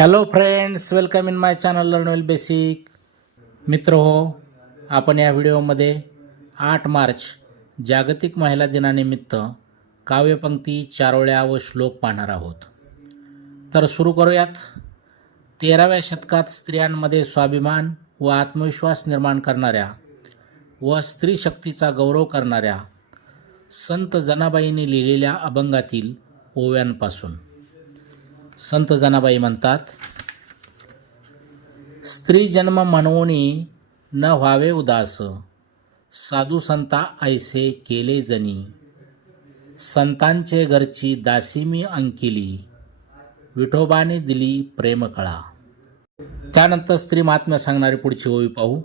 Hello friends, welcome in my channel learn well basic. मित्र हो, आपण या व्हिडिओमध्ये 8 मार्च जागतिक महिला दिनानिमित्त काव्यपंक्ती, चारोळ्या व श्लोक पाहणार आहोत. तर सुरू करूयात. 13व्या शतकात स्त्रियांमध्ये स्वाभिमान व आत्मविश्वास निर्माण करणाऱ्या व स्त्री शक्तीचा गौरव करणाऱ्या संत जनाबाईंनी लिहिलेल्या अभंगातील ओव्यांपासून. संत जनाबाई म्हणतात, स्त्री जन्म म्हणूनी न व्हावे उदास, साधू संता ऐसे केले जनी, संतांचे घरची दासी मी अंकिली, विठोबाने दिली प्रेमकळा. त्यानंतर स्त्री महात्म्य सांगणारी पुढची ओवी पाहू.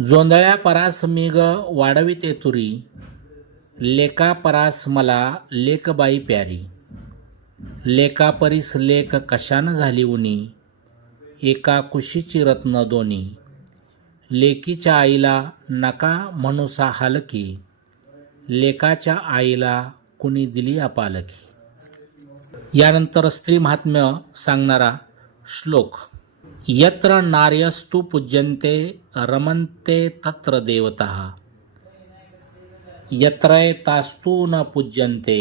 जोंधळ्या परास मी ग वाढविते तुरी, लेका परास मला लेकबाई प्यारी, लेका परीस लेक कशान झाली उनी, एका कुशीची रत्न दोनी, लेकीच्या आईला नका म्हणूसा हालकी, लेकाच्या आईला कुणी दिली अपालकी. यानंतर स्त्री महात्म्य सांगणारा श्लोक. यत्र नार्यस्तु पूज्यन्ते रमन्ते तत्र देवताः, यत्रैतास्तु न पूज्यन्ते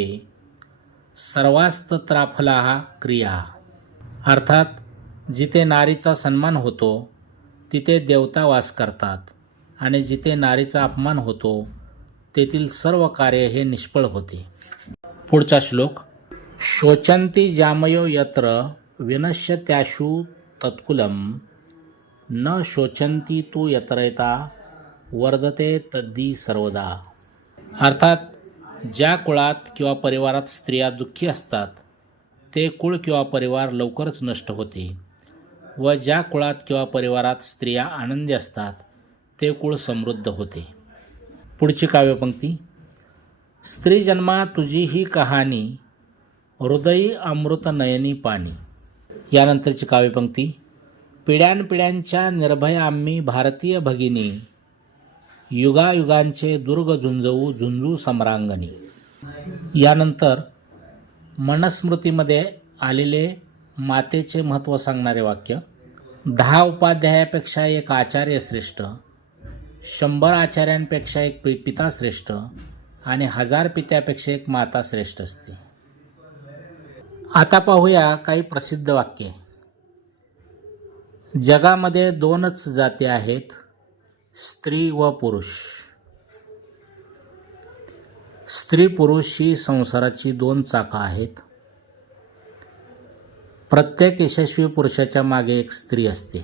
सर्वास्तत्राफलाः क्रिया. अर्थात जिथे नारीचा सन्मान होतो तिथे देवता वास करतात आणि जिथे नारीचा अपमान होतो तेथील सर्व कार्य हे निष्फळ होते. पुढचा श्लोक. शोचन्ति जामयो यत्र विनश्यत्याशु तत्कुलं, न शोचन्ति तु यत्रैता वर्धते तद्दी सर्वदा. अर्थात ज्या कुळात किंवा परिवारात स्त्रिया दुःखी असतात ते कुळ किंवा परिवार लवकरच नष्ट होते व ज्या कुळात किंवा परिवारात स्त्रिया आनंदी असतात ते कुळ समृद्ध होते. पुढची काव्यपंक्ती. स्त्री जन्मा तुझी ही कहाणी, हृदयी अमृत नयनी पाणी. यानंतरची काव्यपंक्ती. पिढ्यानपिढ्यांच्या निर्भय आम्ही भारतीय भगिनी, युगायुगांचे दुर्ग झुंजवू झुंजू सम्रांगणी. यानंतर मनुस्मृतीमध्ये आलेले मातेचे महत्त्व सांगणारे वाक्य. 10 उपाध्यायापेक्षा एक आचार्य श्रेष्ठ, 100 आचार्यांपेक्षा एक पिता श्रेष्ठ आणि 1000 पित्यापेक्षा एक माता श्रेष्ठ असते. आता पाहूया काही प्रसिद्ध वाक्ये. जगामध्ये 2च जाती आहेत, स्त्री व पुरुष. स्त्री पुरुष ही संसाराची 2 चाकं आहेत. प्रत्येक यशस्वी पुरुषाच्या मागे एक स्त्री असते.